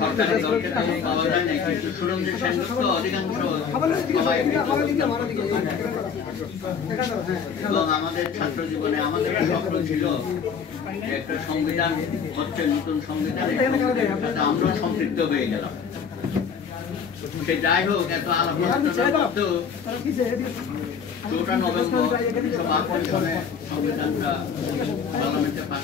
সরকারের দলকে তেমন পাওয়া যায় না, কিন্তু সুরঞ্জিত সেনগুপ্ত অধিকাংশ সবাই এবং আমাদের ছাত্র জীবনে আমাদের স্বপ্ন ছিল যে একটা সংবিধান হচ্ছে, নতুন সংবিধান, আমরা সম্পৃক্ত হয়ে গেলাম। সে যাই হোক, এত আলোচনার মধ্যেও 4 নভেম্বর 1952 সনে সংবিধানটা পার্লামেন্টে পাস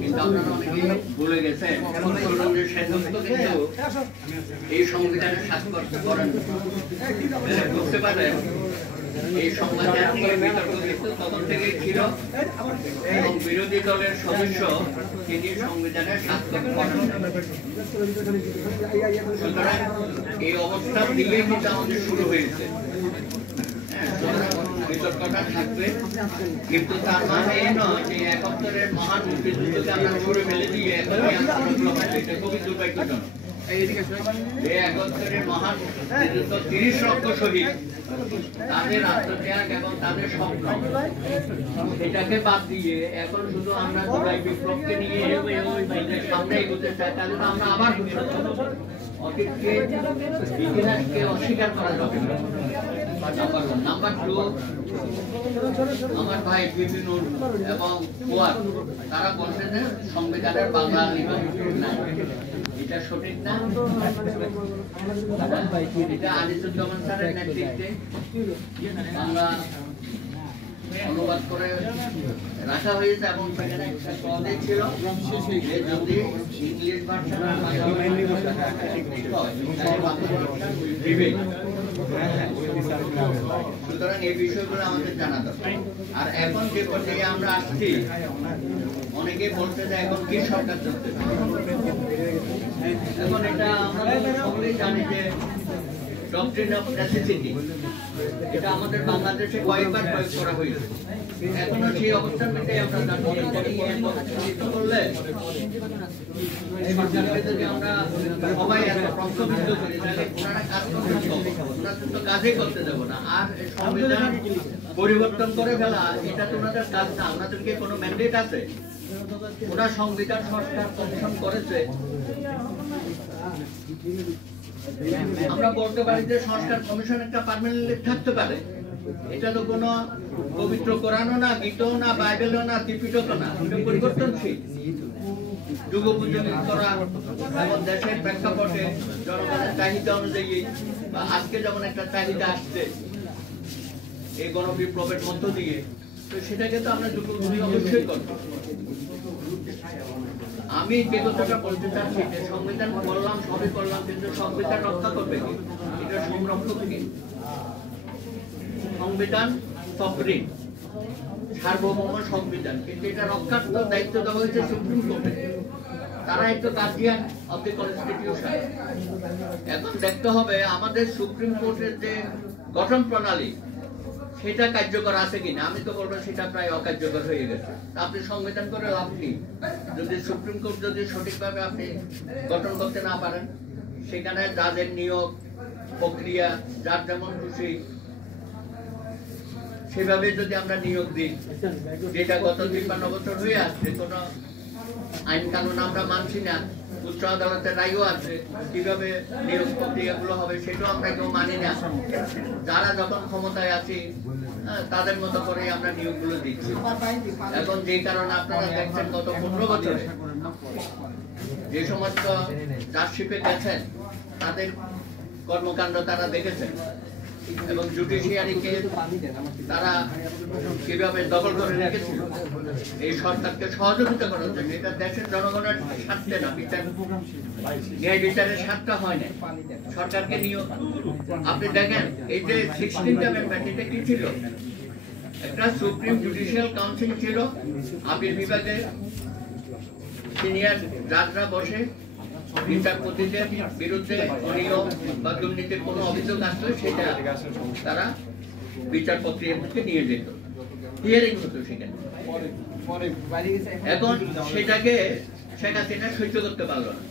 কিন্তু আপনারা অনেকেই ভুলে গেছেন, সুরঞ্জিত সেনগুপ্ত কিন্তু এই সংবিধানে স্বাক্ষর করেন। বুঝতে পারেন এই সংবিধান নিয়ে বিতর্ক কিন্তু তখন থেকেই ছিল এবং বিরোধী দলের সদস্য তিনি সংবিধানে স্বাক্ষর করেন। সুতরাং এই অবস্থা দিকে কিন্তু আমাদের শুরু হয়েছে। বিতর্কটা থাকবে, কিন্তু তার মানে এই নয় যে 71-এর মহান মুক্তিযুদ্ধকে আমরা ছুড়ে ফেলে দিয়ে এখনই আন্দোলন, এটা খুবই দুর্ভাগ্যজনক। 71-এর মহান মুক্তিযুদ্ধ 30 লক্ষ শহীদ, তাদের আত্মত্যাগ এবং তাদের স্বপ্ন, এটাকে বাদ দিয়ে এখন শুধু আমরা জুলাই বিপ্লবকে নিয়ে সামনে এগোতে চাই, তাহলে আমরা আবার অতীতকে, ইতিহাসকে অস্বীকার করা যাবে না। নাম্বার 2, আমার ভাই বিপিনুর এবং ফুয়াদ তারা বলছেন যে সংবিধানের বাংলা লিপি নাই, এটা সঠিক না। এটা আনিসুজ্জামান স্যারের নেতৃত্বে বাংলা অনুবাদ করে রাখা হয়েছে এবং সেখানে একটা ক্লজ ছিল যে যদি ইংলিশ ভার্সন সুতরাং এই বিষয়গুলো আমাদের জানা দরকার। আর এখন যে পর্যায়ে আমরা আসছি, অনেকে বলছে যে এখন কি সরকার চলছে, এখন এটা আমরা সকলেই জানি যে ডক্ট্রিন অফ নেসেসিটি, এটা আমাদের বাংলাদেশে কয়েকবার প্রয়োগ করা হয়েছে। এখনো সেই অবস্থান মেটাই আমরা করলে যদি আমরা সবাই প্রশ্নবিদ্ধ করি, তাহলে ওনারা কাজ করতে ওনারা তো কাজই করতে দেব না। আর সংবিধান পরিবর্তন করে ফেলা এটা তো ওনাদের কাজ না। ওনাদেরকে কোনো ম্যান্ডেট আছে? ওরা সংবিধান সংস্কার কমিশন করেছে, আমরা বলতে পারি যে সংস্কার কমিশন একটা পার্মানেন্টলি থাকতে পারে। এটা তো কোনো পবিত্র কোরআনও না, গীতও না, বাইবেলও না, ত্রিপিটকও না, এটা পরিবর্তনশীল। যুগোপযোগী করা এবং দেশের প্রেক্ষাপটে জনগণের চাহিদা অনুযায়ী, বা আজকে যেমন একটা চাহিদা আসছে এই গণবিপ্লবের মধ্য দিয়ে, তো সেটাকে তো আমরা যুগোপযোগী অবশ্যই করব। আমি যে কথাটা বলতে চাচ্ছি যে সংবিধান করলাম, সবই করলাম, কিন্তু সংবিধান রক্ষা করবে কি? এটা সংরক্ষক কি? সংবিধান সফরিন, সার্বভৌম সংবিধান, কিন্তু এটা রক্ষার তো দায়িত্ব দেওয়া হয়েছে সুপ্রিম কোর্টে। তারা একটু গার্ডিয়ান অব দি কনস্টিটিউশন। এখন দেখতে হবে আমাদের সুপ্রিম কোর্টের যে গঠন প্রণালী সেটা কার্যকর আছে কিনা। আমি তো বলবো সেটা প্রায় অকার্যকর হয়ে গেছে। আপনি সংবিধান করে লাভ কি যদি সুপ্রিম কোর্ট যদি সঠিকভাবে আপনি গঠন করতে না পারেন? সেখানে যাদের নিয়োগ প্রক্রিয়া যার যেমন খুশি সেভাবে যদি আমরা নিয়োগ দিই, যেটা গত 53 বছর হয়ে আসছে, কোনো আইন কানুন আমরা মানছি না, উচ্চ আদালতের রায়ও আছে, কিভাবে নিয়োগ প্রক্রিয়াগুলো হবে সেটাও আমরা কেউ মানি না। যারা যখন ক্ষমতায় আছি তাদের মতো করে আমরা নিয়োগগুলো দিচ্ছি। এখন যে কারণে আপনারা দেখছেন গত 15 বছরে যে সমস্ত চার্জশিপে গেছেন তাদের কর্মকাণ্ড তারা দেখেছেন, এবং জুডিশিয়ারিকে তারা কিভাবে দখল করে রেখেছিল এই সরকারকে সহযোগিতা করার জন্য। এটা দেশের জনগণের স্বার্থে না, ন্যায় বিচারের স্বার্থে হয় না, সরকারকে নিয়ে। আপনি দেখেন এই যে 16th অ্যামেন্ডমেন্ট, এটা কি ছিল? একটা সুপ্রিম জুডিশিয়াল কাউন্সিল ছিল, আপিল বিভাগে সিনিয়র জাজরা বসে বিচারপতিদের বিরুদ্ধে অনিয়ম বা দুর্নীতির কোনো অভিযোগ আসলে সেটা তারা বিচার প্রক্রিয়াকে নিয়ে যেত, হিয়ারিং হতো সেখানে। এখন সেটাকে শেখ হাসিনা সহ্য করতে পারলো না।